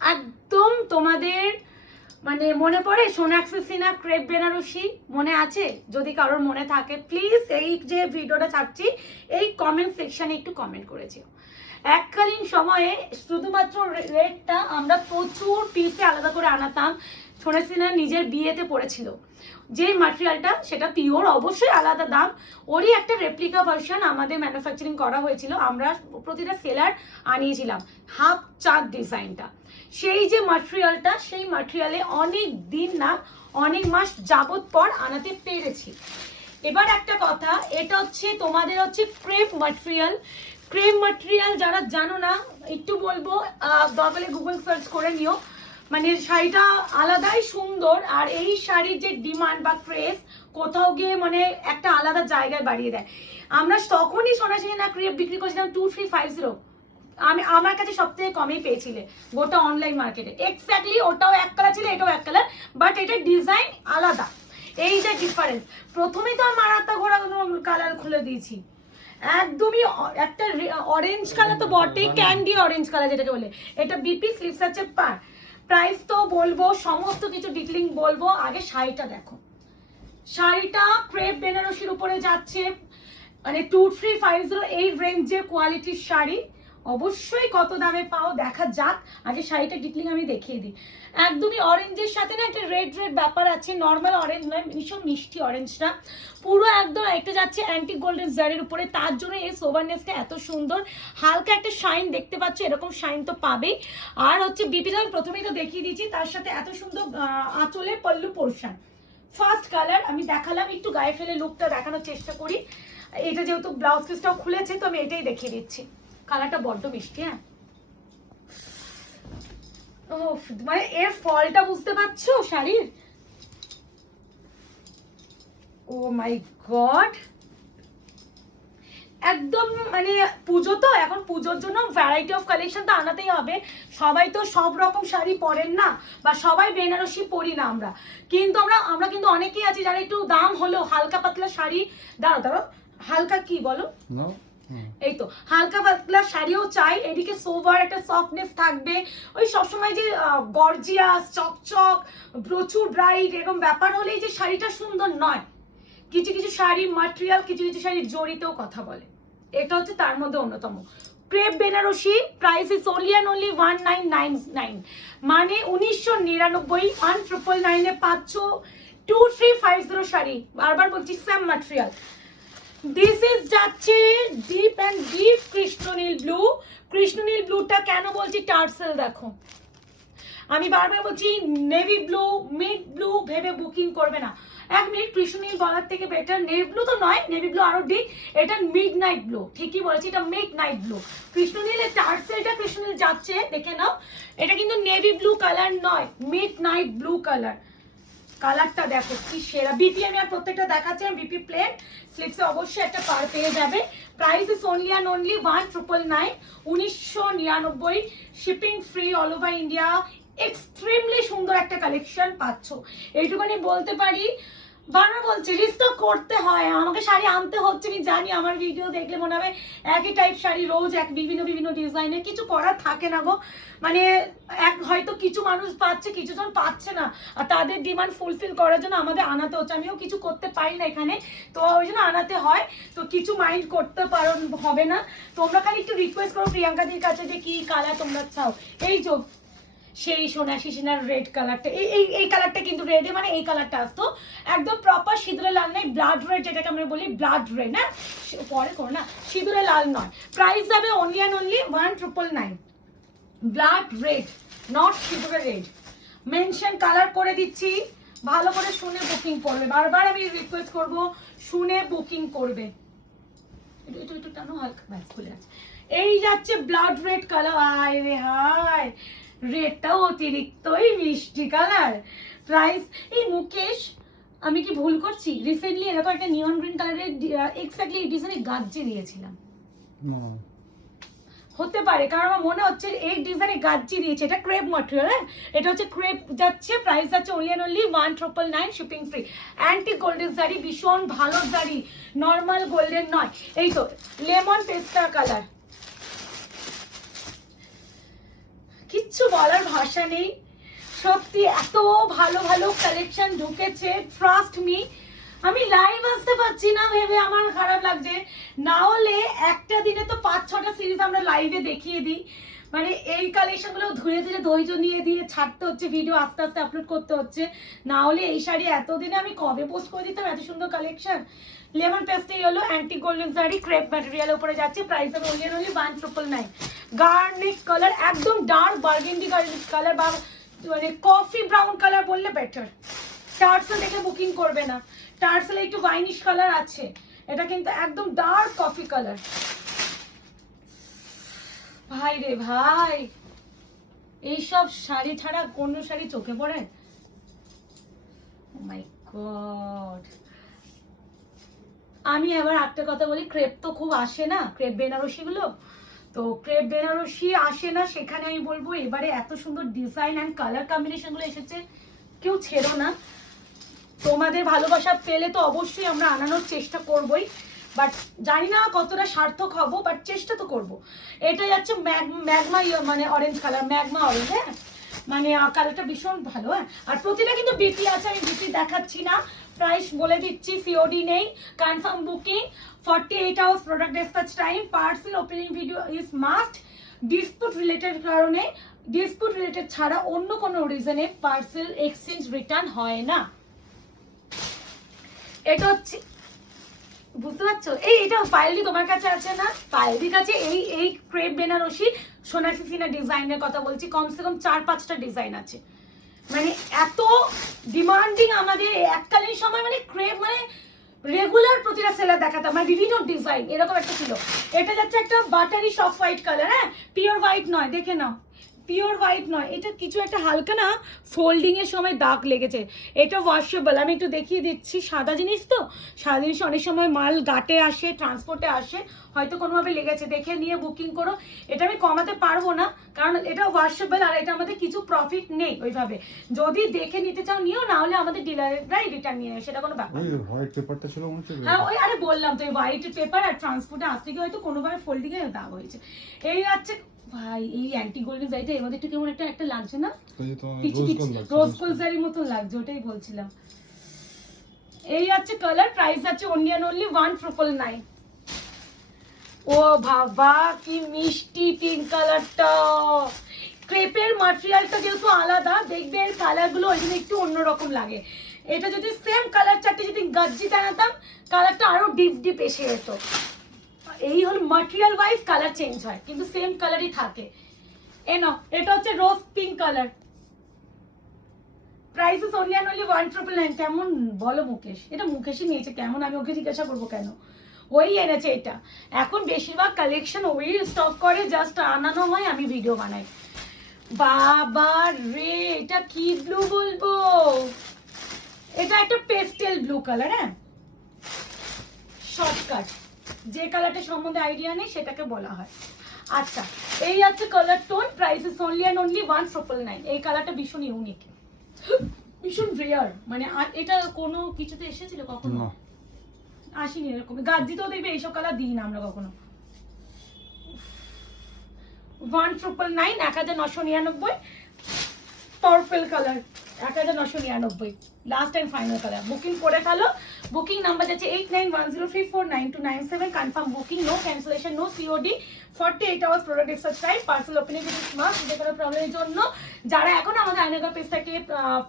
একদম তোমাদের মানে মনে পড়ে সোনাক্ষী সিনহা ক্রেপ বেনারসি মনে আছে? যদি কারোর মনে থাকে প্লিজ এই যে ভিডিওটা ছাড়ছি এই কমেন্ট সেকশনে একটু কমেন্ট করেছিও। এককালীন সময়ে শুধুমাত্র রেটটা আমরা প্রচুর পিসে আলাদা করে আনাতাম। সোনাক্ষী সিনহা নিজের বিয়েতে পড়েছিল যে ম্যাটেরিয়ালটা, সেটা পিওর, অবশ্যই আলাদা দাম। ওরই একটা রেপ্লিকা ভার্সন আমাদের ম্যানুফ্যাকচারিং করা হয়েছিল, আমরা প্রতিটা সেলার আনিয়েছিলাম হাফ চাঁদ ডিজাইনটা। সেই যে ম্যাটেরিয়ালটা, সেই ম্যাটেরিয়ালে অনেক দিন না অনেক মাস যাবত পর আনাতে পেরেছি। এবার একটা কথা, এটা হচ্ছে তোমাদের হচ্ছে ক্রেপ ম্যাটেরিয়াল। ক্রেপ ম্যাটেরিয়াল যারা জানো না একটু বলবো, দরকারে গুগল সার্চ করে নিও। মানে শাড়িটা আলাদাই সুন্দর, আর এই শাড়ির যে ডিমান্ড বা ক্রেজ কোথাও গিয়ে মানে একটা আলাদা জায়গায় বাড়িয়ে দেয়। আমরা তখনই সোনাক্ষী সিনহা ক্রেপ বিক্রি করেছিলাম 2350। আমার কাছে সব থেকে কমেই পেয়েছিলে গোটা অনলাইন মার্কেটে। এক্স্যাক্টলি ওটাও এক কালার ছিল, এটাও এক কালার, বাট এটা ডিজাইন আলাদা। এই যে ডিফারেন্স, প্রথমেই তো আমার হাতটা ঘোরা কালার খুলে দিয়েছি, একদমই একটা অরেঞ্জ কালার তো বটেই, ক্যান্ডি অরেঞ্জ কালার যেটাকে বলে। এটা বিপি স্লিভস আছে পার। প্রাইস তো বলবো, সমস্ত কিছু ডিটেইলিং বলবো, আগে শাড়িটা দেখো। শাড়িটা ক্রেপ বেনারসির উপরে যাচ্ছে, মানে 2350 এই রেঞ্জের কোয়ালিটির শাড়ি। অবশ্যই কত দামে পাও দেখা যাক, আগে শাড়িটা ডিটেইলিং আমি দেখিয়ে দিই। একদমই অরেঞ্জের সাথে না একটা রেড রেড ব্যাপার আছে, নর্মাল অরেঞ্জ নয়, ভীষণ মিষ্টি অরেঞ্জটা। পুরো একদম একটা যাচ্ছে অ্যান্টিক গোল্ডেন জারের উপরে, তার জন্য এই সোভারনেসটা এত সুন্দর। হালকা একটা শাইন দেখতে পাচ্ছ, এরকম শাইন তো পাবেই। আর হচ্ছে বিপিটা আমি প্রথমেই তো দেখিয়ে দিয়েছি, তার সাথে এত সুন্দর আঁচলের পল্লু পোর্শন। ফার্স্ট কালার আমি দেখালাম, একটু গায়ে ফেলে লুকটা দেখানোর চেষ্টা করি। এটা যেহেতু ব্লাউজ পিসটাও খুলেছে তো আমি এটাই দেখিয়ে দিচ্ছি। কালারটা বড্ড মিষ্টি। হ্যাঁ, ও মানে এর ফলটা বুঝতে পারছো শাড়ির? ও মাই গড, একদম মানে পুজো তো, এখন পুজোর জন্য ভ্যারাইটি অফ কালেকশন তো আনাতেই হবে। সবাই তো সব রকম শাড়ি পরেন না, বা সবাই বেনারসি পরি না আমরা, কিন্তু আমরা কিন্তু অনেকেই আছি যারা একটু দাম হলেও হালকা পাতলা শাড়ি, দাঁড়াও হালকা কি বলো, এই তো হালকা পাতলা শাড়িও চাই। এদিকে সোভার একটা সফটনেস থাকবে, ওই সবসময় যে গর্জিয়াস চকচক প্রচুর ব্রাইট এরকম ব্যাপার হলেই যে শাড়িটা সুন্দর নয়। কিছু কিছু শাড়ি ম্যাটেরিয়াল, কিছু কিছু শাড়ি জড়িতেও কথা বলে, এটা হচ্ছে তার মধ্যে অন্যতম। Crepe Banarasi price is only and only 1999, মানে 1999। 1999 পাচ্ছ 2350 শাড়ি। বারবার বলছি সেম ম্যাটেরিয়াল। দিস ইজ যাচ্ছে ডিপ অ্যান্ড ডিপ কৃষ্ণনীল ব্লু। কৃষ্ণনীল ব্লুটা কেন বলছি, টার্সেল দেখো। আমি বারবার বলছি নেভি ব্লু মিড ব্লু ভেবে বুকিং করবে না। 1 মিনিট, কৃষ্ণনীল বলার থেকে বেটার, নেভি ব্লু তো নয়, নেভি ব্লু আরো ডিপ, এটা মিড নাইট ব্লু, ঠিকই বলেছি, এটা মিড নাইট ব্লু। কৃষ্ণনীলের টার্সেলটা কৃষ্ণনীল যাচ্ছে, দেখে নাও। এটা কিন্তু নেভি ব্লু কালার নয়, মিড নাইট ব্লু কালার। কালারটা দেখো কি সেরা। বিপি আমি আর প্রত্যেকটা দেখাচ্ছি, বিপি প্লেন স্লিপসে অবশ্যই একটা পার পেয়ে যাবে। Price is only and only 1999, 1999, shipping free all over India. Extremely সুন্দর একটা কালেকশন পাচ্ছ, এইটুকুনি বলতে পারি। বারবার বলছি রিস্টক করতে হয়, আমাকে শাড়ি আনতে হচ্ছে, আমি জানি। আমার ভিডিও দেখলে মনে হবে একই টাইপ শাড়ি রোজ, এক বিভিন্ন বিভিন্ন ডিজাইনের, কিছু করার থাকে না গো। মানে হয়তো কিছু মানুষ পাচ্ছে, কিছু জন পাচ্ছে না, আর তাদের ডিমান্ড ফুলফিল করার জন্য আমাদের আনাতে হচ্ছে। আমিও কিছু করতে পারি না এখানে, তো ওই জন্য আনাতে হয়। তো কিছু মাইন্ড করতে পারো, হবে না। তোমরা খালি একটু রিকোয়েস্ট করো প্রিয়াঙ্কাদির কাছে যে কি কালার তোমরা চাও। এই যে সেই সোনাক্ষী সিনহার রেড কালারটা, এই কালারটা কিন্তু রেডে, মানে এই কালারটা আসতো একদম প্রপার সিঁদুরে লাল নয়, ব্লাড রেড যেটাকে আমরা বলি, ব্লাড রেড না, পরে করো না, সিঁদুরে লাল নয়। প্রাইস যাবে only and only 1999, blood red, not সিঁদুরে রেড। মেনশন কালার করে দিচ্ছি, ভালো করে শুনে বুকিং করবে। বারবার আমি রিকোয়েস্ট করব, শুনে বুকিং করবে। একটু টানো, হালকা ব্যাস খুলে আছে। এই যাচ্ছে ব্লাড রেড কালার, আয় রে হায়, রেডটাও অতিরিক্তই মিষ্টি কালার। প্রাইস, এই মুকেশ আমি কি ভুল করছি, রিসেন্টলি এরকম একটা নিয়ন গ্রিন কালারের এক্স্যাক্টলি এই ডিজাইনে গাজ্জি দিয়েছিলাম, হতে পারে, কারণ আমার মনে হচ্ছে এই ডিজাইনে গাজ্জি দিয়েছে। এটা ক্রেপ ম্যাটেরিয়াল, হ্যাঁ এটা হচ্ছে ক্রেপ যাচ্ছে। প্রাইস যাচ্ছে only and only 1999, shipping free. Anti golden sari, ভীষণ ভালো শাড়ি, নর্মাল গোল্ডেন নয়। এই তো কি কিচ্ছু বলার ভাষা নেই, সত্যি এত ভালো ভালো কালেকশন ঢুকেছে, ট্রাস্ট মি। আমি লাইভ আসতে পারছি না ভেবে আমার খারাপ লাগছে, না হলে একটা দিনে তো 5-6টা সিরিজ আমরা লাইভে দেখিয়ে দিই। মানে এই কালেকশনগুলো ধীরে ধীরে ধৈর্য নিয়ে দিয়ে ছাড়তে হচ্ছে, ভিডিও আস্তে আস্তে আপলোড করতে হচ্ছে, না হলে এই শাড়ি এতদিনে আমি কবে পোস্ট করে দিতাম, এত সুন্দর কালেকশন। লেমন পেস্টেল হলো anti golden sari, crepe material উপরে যাচ্ছে, প্রাইস হবে only 1999। গার্নিক কালার, একদম ডার্ক বার্গেন্ডি কালার বা মানে কফি ব্রাউন কালার বললে বেটার। টার্সেল দেখে বুকিং করবে না, টার্সেলে একটু ভাইনিশ কালার আছে, এটা কিন্তু একদম ডার্ক কফি কালার। ভাই রে ভাই, এইসব শাড়ি ছাড়া কোন শাড়ি চোখে পড়ে? মাই গড। আমি এবার একটা কথা বলি, ক্রেপ তো খুব আসে না, ক্রেপ বেনারসি গুলো, তো ক্রেপ বেনারসি আসে না, সেখানে আমি বলবো এবারে এত সুন্দর ডিজাইন অ্যান্ড কালার কম্বিনেশন গুলো এসেছে, কেউ ছেড়ো না। তোমাদের ভালোবাসা পেলে তো অবশ্যই আমরা আনানোর চেষ্টা করবই, বাট জানি না কতটা সার্থক হব, বাট চেষ্টা তো করব। এটা যাচ্ছে ম্যাগমা মানে অরেঞ্জ কালার, ম্যাগমা অরেঞ্জ, হ্যাঁ মানে কালারটা ভীষণ ভালো। হ্যাঁ, আর প্রতিটা কিন্তু বিপি আছে, আমি বিপি দেখাচ্ছি না, প্রাইস বলে দিচ্ছি, সিওডি নেই, confirm booking, 48 hours product dispatch time, parcel opening video is must. Dispute related কারণে, ডিসপুট রিলেটেড ছাড়া অন্য কোনো রিজনে পার্সেল এক্সচেঞ্জ রিটার্ন হয় না। এটা হচ্ছে, বুঝতে পারছো? এটা পায়েলদি তোমার কাছে আছে না? পায়েলদির কাছে এই ক্রেপ বেনারসি সোনাক্ষী সিনহা ডিজাইনের কথা বলছি, কমসে কম 4-5টা ডিজাইন আছে। মানে এত ডিমান্ডিং আমাদের এককালীন সময়, মানে ক্রেপ মানে রেগুলার প্রতিটা সেলার দেখাতাম, মানে বিভিন্ন ডিজাইন এরকম একটা ছিল। এটা যাচ্ছে একটা বাটারি সফট হোয়াইট কালার, হ্যাঁ পিওর হোয়াইট নয়, দেখে নাও, পিওর হোয়াইট নয়, এটা কিছু একটা হালকা না ফোল্ডিং এর সময় দাগ লেগেছে। এটা ওয়াশেবল, আমি একটু দেখিয়ে দিচ্ছি, সাদা জিনিস তো, সাদা জিনিস অনেক সময় মাল গাটে আসে, ট্রান্সপোর্টে আসে, হয়তো কোনোভাবে লেগেছে, দেখে নিয়ে বুকিং করো। এটা আমি কমাতে পারবো না, কারণ এটা ওয়াশেবল, আর এটা আমাদের কিছু প্রফিট নেই ওইভাবে। যদি দেখে নিতে চাও নিও, না হলে আমাদের ডিলাররাই রিটার্ন নিয়ে নেয়, সেটা কোনো ব্যাপার না। হোয়াইট পেপারটা ছিল মনে হচ্ছে, হ্যাঁ ওই, আরে বললাম তো, হোয়াইট পেপার আর ট্রান্সপোর্টে আসতে গিয়ে হয়তো কোনোভাবে ফোল্ডিং এ দাগ হয়েছে। এই হচ্ছে ভাই, এই অ্যান্টি গোল্ডেন শাড়িটা এর মধ্যে একটু কেমন একটা লাগছে না, রোজ গোল্ড শাড়ির মতো লাগছে, ওটাই বলছিলাম। এই হচ্ছে কালার, প্রাইস আছে only 1999। ও বাবা কি মিষ্টি পিঙ্ক কালারটা, ক্রেপের ম্যাটেরিয়ালটা যেহেতু আলাদা, দেখবে এর কালারগুলো ওই জন্য একটু অন্যরকম লাগে। এটা যদি সেম কালার চারটে যদি গাজ্জি দেখাতাম, কালারটা আরো ডিপ ডিপ এসে যেত। এই হল ম্যাটেরিয়াল ওয়াইজ কালার চেঞ্জ হয়, কিন্তু সেম কালারই থাকে। এটা হচ্ছে রোজ pink colour, price is only 1999। কেমন বলো মুকেশ? এটা মুকেশই নিয়েছে, কেমন আমি ওকে জিজ্ঞাসা করবো কেন, ওই এনেছে এটা। এখন বেশিরভাগ কালেকশন ওই স্টক করে, জাস্ট আনানো হয়, আমি ভিডিও বানাই। বাবা রে, এটা কি ব্লু বলবো, এটা একটা পেস্টেল ব্লু কালার, হ্যাঁ শর্টকাট, যে কালারটা সম্বন্ধে আইডিয়া নেই সেটাকে বলা হয়। আচ্ছা, এই আছে colour tone, price is only 1999। এই কালারটা ভীষণ ইউনিক, ভীষণ রেয়ার, মানে এটা কোনো কিছুতে এসেছিল কখনো? আসেনি এরকম, গাজ্জিতেও দেখবে এইসব কালার দিই না আমরা কখনো। 1999, 1999। Purple colour 1999, last and final colour. Booking করে ফেলো, বুকিং নাম্বার যাচ্ছে 8910349297, confirm booking, no cancellation, no COD, 48 hours product dispatch time, parcel opening is must. যে কোনো প্রবলেমের জন্য যারা এখন আমাদের আয়নাগর পেজটাকে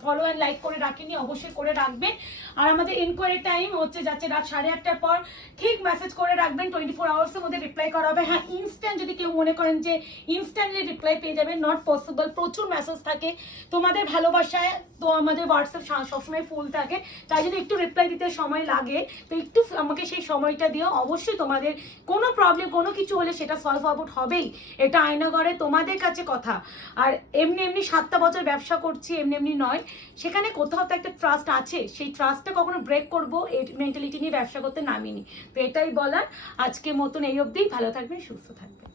ফলো অ্যান্ড লাইক করে রাখেনি, অবশ্যই করে রাখবেন। আর আমাদের ইনকোয়ারি টাইম হচ্ছে যাচ্ছে রাত 8:30টার পর, ঠিক মেসেজ করে রাখবেন, 24 আওয়ার্সের মধ্যে রিপ্লাই করা হবে। হ্যাঁ ইনস্ট্যান্ট যদি কেউ মনে করেন যে ইনস্ট্যান্টলি রিপ্লাই পেয়ে যাবেন, নট পসিবল, প্রচুর মেসেজ থাকে তোমাদের ভালোবাসায়, তো আমাদের হোয়াটসঅ্যাপ সবসময় ফুল থাকে, তাই যদি একটু রিপ্লাই দিতে সময় লাগে তো একটু আমাকে সেই সময়টা দিও। অবশ্যই তোমাদের কোনো প্রবলেম কোনো কিছু হলে সেটা সলভ আউট হবেই, এটা আয়নাঘরে তোমাদের কাছে কথা। আর এমনি এমনি 7টা বছর ব্যবসা করছি, এমনি এমনি নয়, সেখানে কোথাও তো একটা ট্রাস্ট আছে, সেই ট্রাস্টটা কখনো ব্রেক করবো এই মেন্টালিটি নিয়ে ব্যবসা করতে নামিনি। তো এটাই বলার, আজকের মতন এই অবধি, ভালো থাকবেন, সুস্থ থাকবেন।